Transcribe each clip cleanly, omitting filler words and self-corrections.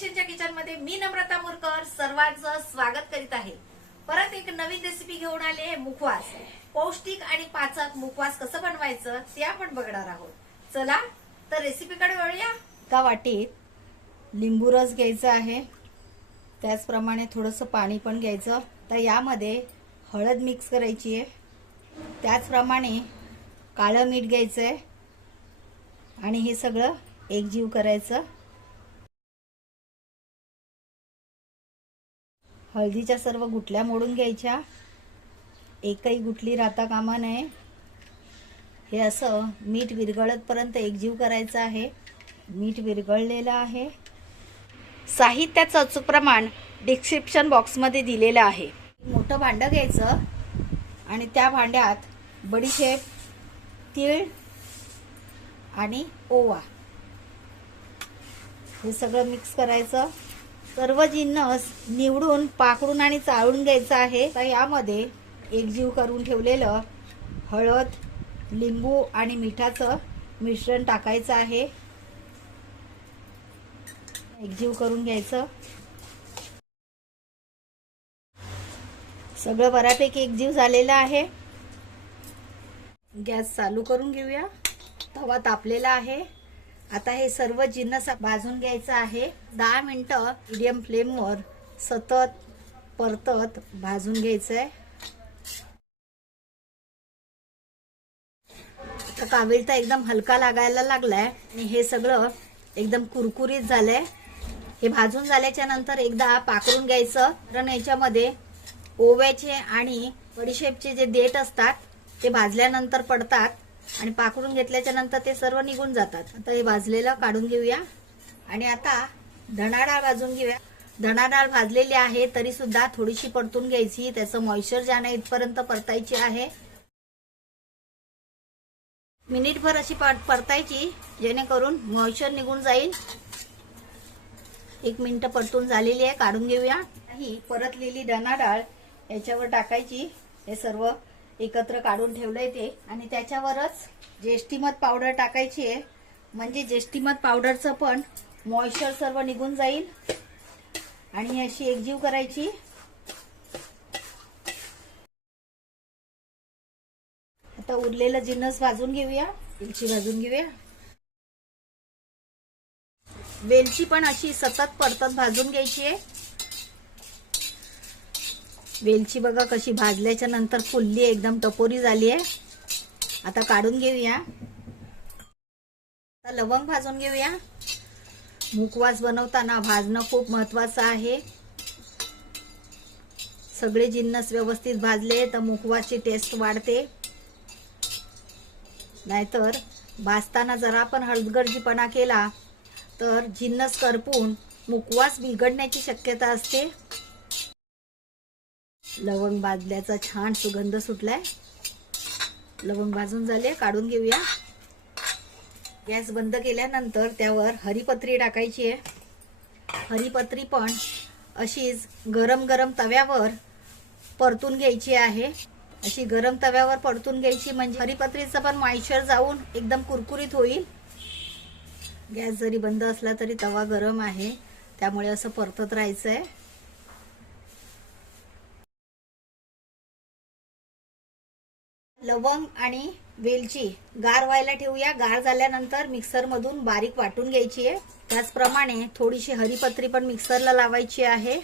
क्रिएशनच्या kitchen मध्ये मी नम्रता मुरकर सर्वांचं स्वागत करीत आहे। परत एक नवीन रेसिपी घेऊन आले आहे, मुखवास। पौष्टिक आणि पाचक मुखवास कसं बनवायचं ते आपण बघणार आहोत। चला तर रेसिपीकडे वळूया। एका वाटीत लिंबू रस घ्यायचा आहे, त्याचप्रमाणे थोडंसं पाणी पण घ्यायचं। तर यामध्ये हळद मिक्स करायची आहे, त्याचप्रमाणे काळं मीठ घ्यायचं आहे आणि हे सगळं एकजीव करायचं। हळदीच्या सर्व गुठल्या मोडून घ्यायच्या, एकही गुठली राहता कामा नये। हे असं मीठ विरघळतपर्यंत एकजीव करायचं आहे। मीठ विरघळलेलं आहे। साहित्याचं अचूक प्रमाण डिस्क्रिप्शन बॉक्समध्ये दिलेलं आहे। मोठं भांडं घ्यायचं आणि त्या भांड्यात बडीशेप, तीळ आणि ओवा हे सगळं मिक्स करायचं। सर्व जिन्नस निवडून, पाकडून आणि चाळून घ्यायचं आहे। तर यामध्ये एकजीव करून ठेवलेलं हळद, लिंबू आणि मिठाचं मिश्रण टाकायचं आहे। एकजीव करून घ्यायचं। सगळं बऱ्यापैकी एकजीव झालेलं आहे। गॅस चालू करून घेऊया। तवा तापलेला आहे। आता हे सर्व जिन्नस भाजून घ्यायचं आहे। 10 मिनिटं मीडियम फ्लेमवर सतत परतत भाजून घ्यायचंय। आता काविळता एकदम हलका लागायला लागलाय आणि हे सगळं एकदम कुरकुरीत झालंय। हे भाजून झाल्याच्या नंतर एकदा पाकडून घ्यायचं, कारण याच्यामध्ये ओव्याचे आणि बडीशेपचे जे देठ असतात ते भाजल्यानंतर पडतात आणि पाकडून घेतल्याच्या नंतर ते सर्व निघून जातात। आता हे भाजलेलं काढून घेऊया आणि आता धणा डाळ भाजून घेऊया। धणा डाळ भाजलेली आहे तरी सुद्धा थोडीशी परतून घ्यायची, त्याचं मॉइश्चर जाणं इथपर्यंत परतायची आहे। मिनिटभर अशी परतायची, जेणेकरून मॉइश्चर निघून जाईल। 1 मिनिट परतून झालेली आहे, काढून घेऊया। ही परतलेली धणा डाळ याच्यावर टाकायची। हे सर्व एकत्र काढून ठेवलंय ते, आणि त्याच्यावरच जेष्ठीमध पावडर टाकायची आहे, म्हणजे जेष्ठीमध पावडरचं पण मॉइश्चर सर्व निघून जाईल। आणि अशी एकजीव करायची। आता उरलेलं जिन्नस भाजून घेऊया। वेलची भाजून घेऊया। वेलची पण अशी सतत परतत भाजून घ्यायची आहे। वेलची बघा कशी भाजल्याच्या नंतर फुलली, एकदम टपोरी झाली आहे। आता काढून घेऊया। आता लवंग भाजून घेऊया। मुखवास बनवताना भाजणं खूप महत्त्वाचं आहे। सगळे जिन्नस व्यवस्थित भाजले तर मुखवासची टेस्ट वाढते, नाहीतर भाजताना जरा पण हलगर्जीपणा केला तर जिन्नस करपून मुखवास बिघडण्याची शक्यता असते। लवंग भाजल्याचा छान सुगंध सुटलाय। लवंग भाजून झाले, काढून घेऊया। गॅस बंद केल्यानंतर त्यावर हरीपत्री टाकायची आहे। हरीपत्री पण अशीच गरम गरम तव्यावर परतून घ्यायची आहे। अशी गरम तव्यावर परतून घ्यायची, म्हणजे हरीपत्रीचं पण मॉइश्चर जाऊन एकदम कुरकुरीत होईल। गॅस जरी बंद असला तरी तवा गरम आहे, त्यामुळे असं परतत राहायचंय। लवंग आणि वेलची गार व्हायला ठेवूया। गार झाल्यानंतर मिक्सर मधून बारीक वाटून घ्यायची आहे। त्याचप्रमाणे थोडीशी हरीपत्री पण मिक्सरला लावायची आहे।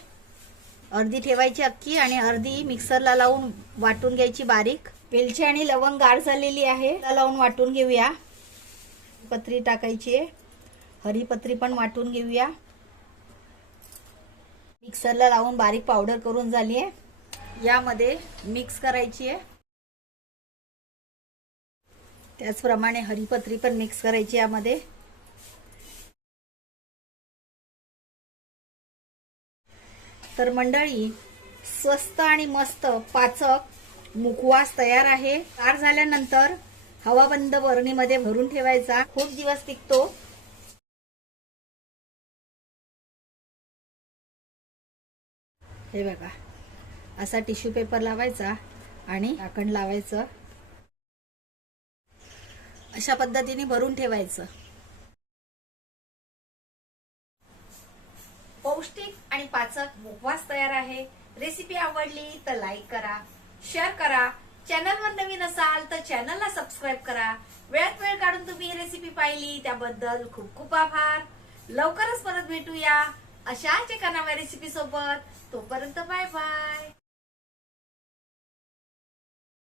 अर्धी ठेवायची अख्खी आणि अर्धी मिक्सरला लावून वाटून घ्यायची बारीक। वेलची आणि लवंग गार झालेली आहे, लावून वाटून घेऊया। पत्री टाकायची आहे, हरीपत्री पण वाटून घेऊया। मिक्सरला लावून बारीक पावडर करून झाली आहे, यामध्ये मिक्स करायची आहे। त्याचप्रमाणे हरीपत्री पण मिक्स करायची यामध्ये। तर मंडळी, स्वस्त आणि मस्त पाचक मुखवास तयार आहे। गार झाल्यानंतर हवाबंद बरणीमध्ये भरून ठेवायचा, खूप दिवस टिकतो। हे बघा, असा टिश्यू पेपर लावायचा आणि झाकण लावायचं, अशा पद्धतीने भरून ठेवायचं। पाचक मुखवास तयार आहे. रेसिपी आवडली तर लाईक करा, शेअर करा. चॅनलवर नवीन असाल तर चॅनलला सबस्क्राईब करा. वेळात वेळ काढून तुम्ही ही रेसिपी पाहिली त्याबद्दल खूप खूप आभार. लवकरच परत भेटूया अशाच एका नव्या रेसिपी सोबत. तोपर्यंत बाय बाय.